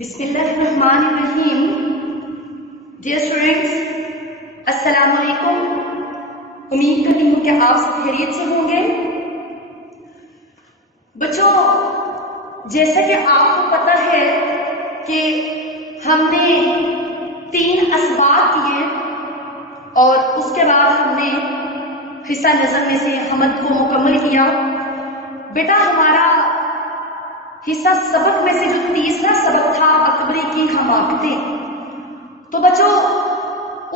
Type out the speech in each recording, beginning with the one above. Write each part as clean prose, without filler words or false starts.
بسم اللہ الرحمن الرحیم. ڈیئر اسٹوڈینٹس، السلام علیکم. امید کرتی ہوں کہ آپ سب خیریت سے ہوں گے. بچوں، جیسا کہ آپ کو پتہ ہے کہ ہم نے 3 اسباق کیے اور اس کے بعد ہم نے حصہ نظر میں سے حمد کو مکمل کیا. بیٹا، ہمارا حصہ سبق میں سے جو تیسرا سبق تھا اکبری کی حماقتیں، تو بچوں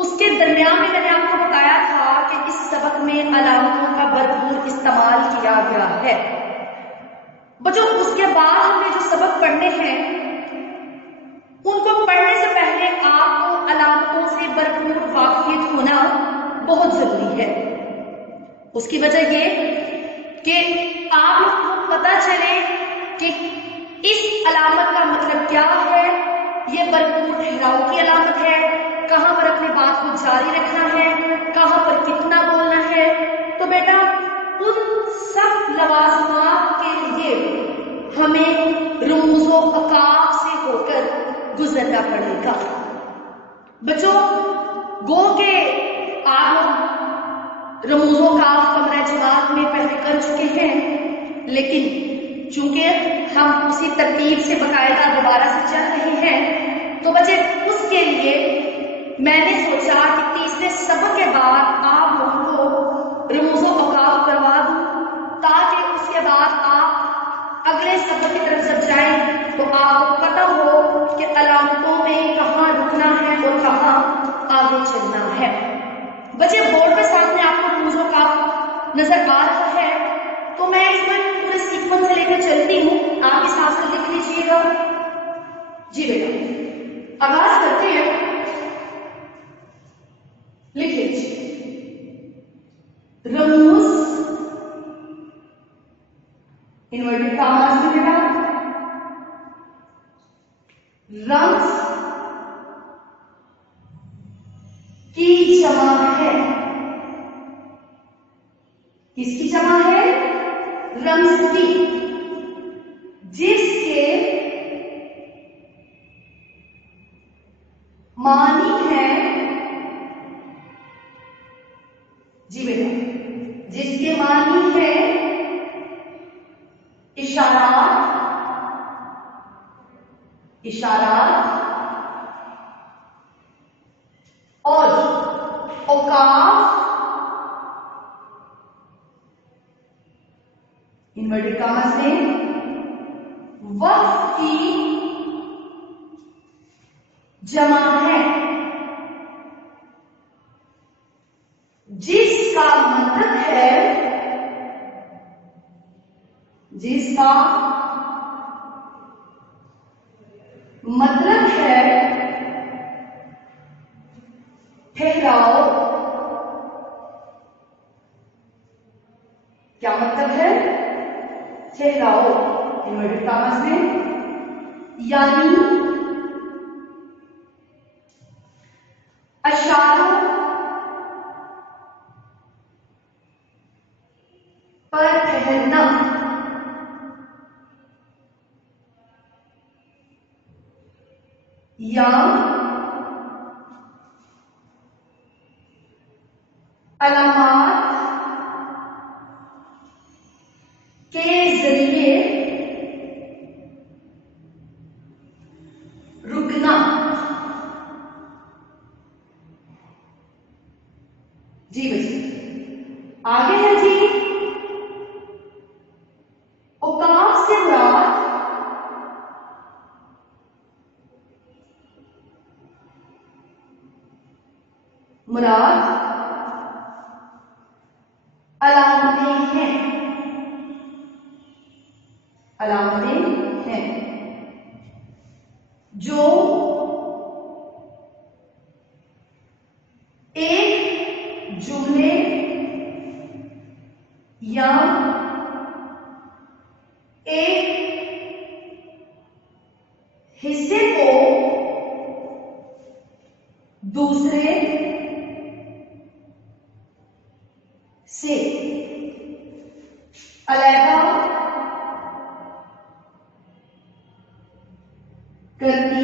اس کے درمیان میں نے آپ کو بتایا تھا کہ اس سبق میں علامتوں کا بھرپور استعمال کیا گیا ہے. بچوں اس کے بعد ہم نے جو سبق پڑھنے ہیں ان کو پڑھنے سے پہلے آپ کو علامتوں سے بھرپور واقفیت ہونا بہت ضروری ہے. اس کی وجہ یہ کہ آپ لوگ کو پتہ چلے کہ اس علامت کا مطلب کیا ہے، یہ بھرپور ٹھہراؤ کی علامت ہے، کہاں پر اپنی بات کو جاری رکھنا ہے، کہاں پر کتنا بولنا ہے. تو بیٹا ان سب لوازمات کے لیے ہمیں رموز و اقاف سے ہو کر گزرنا پڑے گا. بچوں گو کہ آپ رموز و اقاف کمرہ جماعت میں پہلے کر چکے ہیں، لیکن چونکہ ہم اسی ترتیب سے باقاعدہ دوبارہ سے چل رہے ہیں، تو بچے اس کے لیے میں نے سوچا کہ تیسرے سبق کے بعد آپ لوگوں کو رموز و اوقاف کروا دوں، تاکہ اس کے بعد آپ اگلے سبق کی طرف جب جائیں تو آپ کو پتہ ہو کہ علامتوں میں کہاں رکنا ہے اور کہاں آگے چلنا ہے. بچے بورڈ پہ سامنے آپ کو رموز و اوقاف نظر آ رہا ہے، تو میں اس میں پورے سیکوینس سے لے کر چلتی ہوں. آپ اس حساب سے لکھ لیجیے گا. جی بیٹا آغاز کرتے ہیں. لکھ لیجیے رموز انورٹڈ کاماز میں بیٹا رمز کی جمع ہے. کس کی جمع ہے؟ رمز کی، جس کے معنی ہے. جی بیٹا جس کے معنی ہے اشارات، اور اوقاف انورٹڈ کاماز میں وقت کی جمع ہے، جس کا مطلب ہے ٹھہراؤ. کیا مطلب ہے؟ ٹھہراؤ انورٹڈ کاماز میں، یعنی اشاروں پر ٹھہرنا یا علامات کے ذریعے رکنا. جی بچے آگے ہے. جی اوقاف سے مراد علامتیں ہیں جو ایک جملے یا ایک حصے کو دوسرے سے علیحدہ کرتی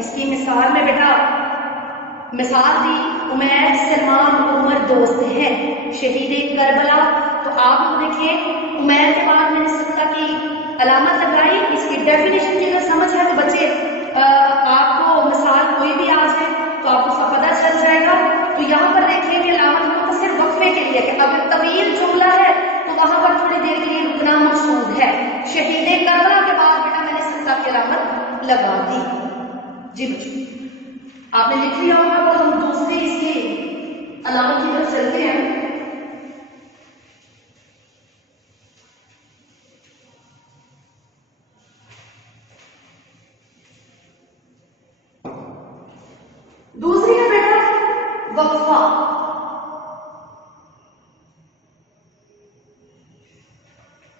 اس کی مثال میں بیٹا مثال دی عمیر سلمان عمر دوست ہیں شہید کربلا. تو آپ لوگ دیکھیے عمیر کے بعد میں نے سکتا کی علامت لگائی. اس کی ڈیفینیشن کی اگر سمجھ ہے تو بچے آپ کو مثال کوئی بھی آ جائے تو آپ کو پتہ چل جائے گا. تو یہاں پر دیکھیے کہ علامت مختصر وقفے کے لیے کہ اگر طویل جملہ ہے تو وہاں پر تھوڑی دیر کے لیے رکنا مقصود ہے. شہید کربلا کے بعد بیٹا میں نے سکتا کی علامت لگا دی. جی بچوں آپ نے لکھ لیا ہوگا. تو ہم دوسری اس کی علامت کی طرف چلتے ہیں. دوسری ہے بیٹا وقفہ.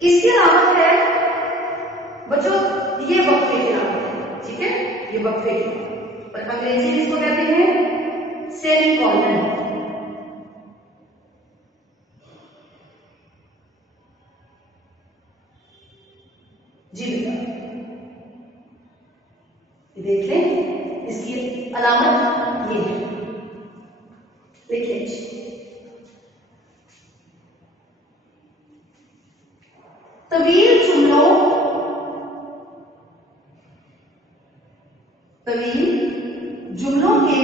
اس کی علامت ہے بچوں یہ وقفے کی علامت ہے. ٹھیک ہے یہ وقفے کی اور انگریزی میں اس کو کہتے ہیں سیمی کولن. جی بیٹا دیکھ لیں اس کی علامت یہ ہے. دیکھیے طویل جملوں کے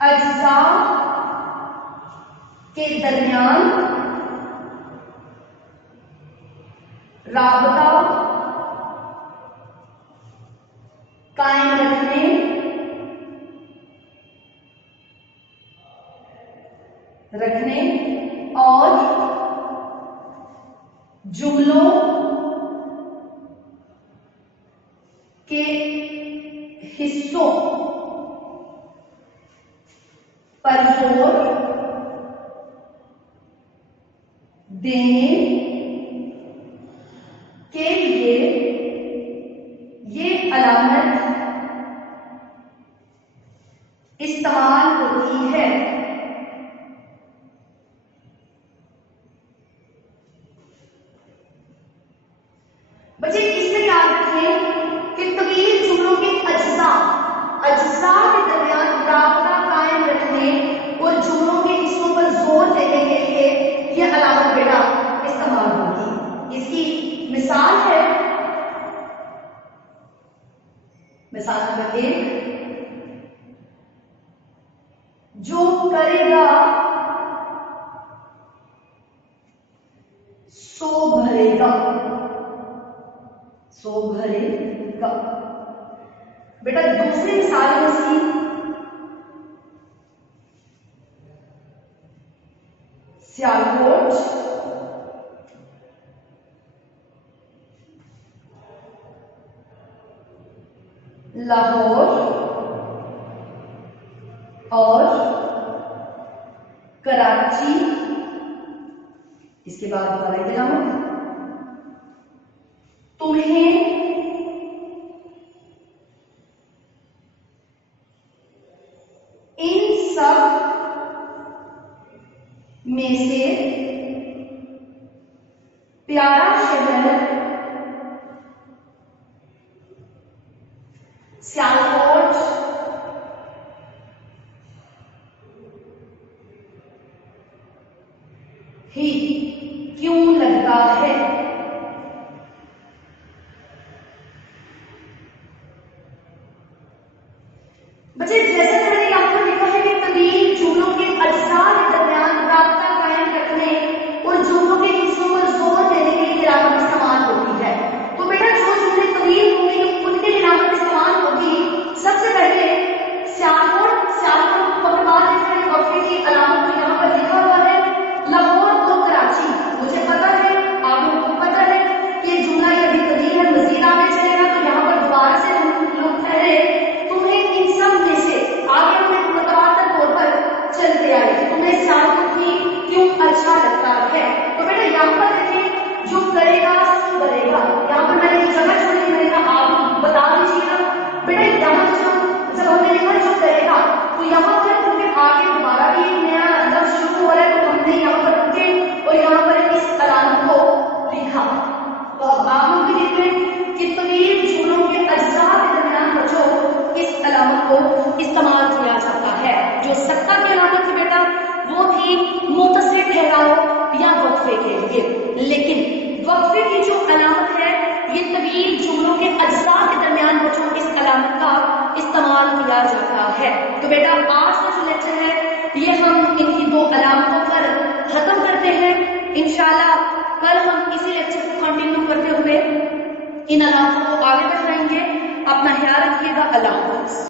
اجزاء کے درمیان رابطہ قائم رکھنے اور جملوں کے حصوں پر زور دینے کے لیے یہ علامت استعمال ہوتی ہے. بچے اس سے یاد رکھیں کہ طویل جملوں کے اجزاء کے درمیان رابطہ قائم رکھنے اور جملوں کے حصوں پر زور دینے کے لیے یہ علامت بیٹا استعمال ہوگی. اس کی مثال ہے مثال نمبر 1 جو کرے گا سو بھرے گا. بیٹا دوسری مثال ہے اس کی سیالکوٹ لاہور اور کراچی. اس کے بعد بتانے کے علامت تمہیں ان سب میں سے پیارا شہر سیالکوٹ ہی کیوں لگتا ہے. بچے جیسا کہ میں نے یہاں پر لکھا ہے کہ طویل جملوں کے اجزاء کے درمیان رابطہ قائم رکھنے اور جملوں کے حصوں پر زور دینے کے لیے علامت استعمال ہوتی ہے. تو بیٹا جو جملے طویل ہوں گے ان کے لیے علامت استعمال ہوگی. سب سے پہلے سیالکوٹ وقفے کی علامت تو یہاں پر لکھا ہوا ہے. لاہور اور کراچی مجھے پتا ہے آپ لوگوں کو پتا ہے کہ جملہ یہ بھی طویل ہے مزید آگے چلے گا. تو یہاں پر دوبارہ سے ہم لوگ ٹھہرے تمہیں ان سب میں سے آگے ہم متواتر طور پر چلتے آئے تمہیں سیالکوٹ ہی کیوں اچھا لگتا ہے. تو بیٹا یہاں پر دیکھیں جو کرے گا سو بنے گا. یہاں پر میں نے ایک جگہ چھوڑی میں نے کہا آپ بتا دیجیے گا. بیٹا یہاں جب ہم نے لکھا جو کرے گا تو یہاں پر کیونکہ آگے دوبارہ بھی ایک نیا لفظ شروع ہو رہا ہے تو ہم نے یہاں پر رکے اور یہاں پر اس علامت کو لکھا. تو اب آپ لوگ بھی دیکھ لیں کہ طویل جملوں کے اجزاء کے درمیان علامت کو استعمال کیا جاتا ہے. جو سکتہ کی علامت تھی بیٹا وہ تھی متصل ٹھہراؤ یا وقفے کے لیے، لیکن وقفے کی جو علامت ہے یہ طویل جملوں کے اجزاء کے درمیان بچوں اس علامت کا استعمال کیا جاتا ہے. تو بیٹا آج کا جو لیکچر ہے یہ ہم ان کی دو علامتوں پر ختم کرتے ہیں. انشاءاللہ کل ہم اسی لیکچر کو کنٹینیو کرتے ہوئے ان علامتوں کو آگے بڑھائیں گے. اپنا خیال رکھیے گا. اللہ حافظ.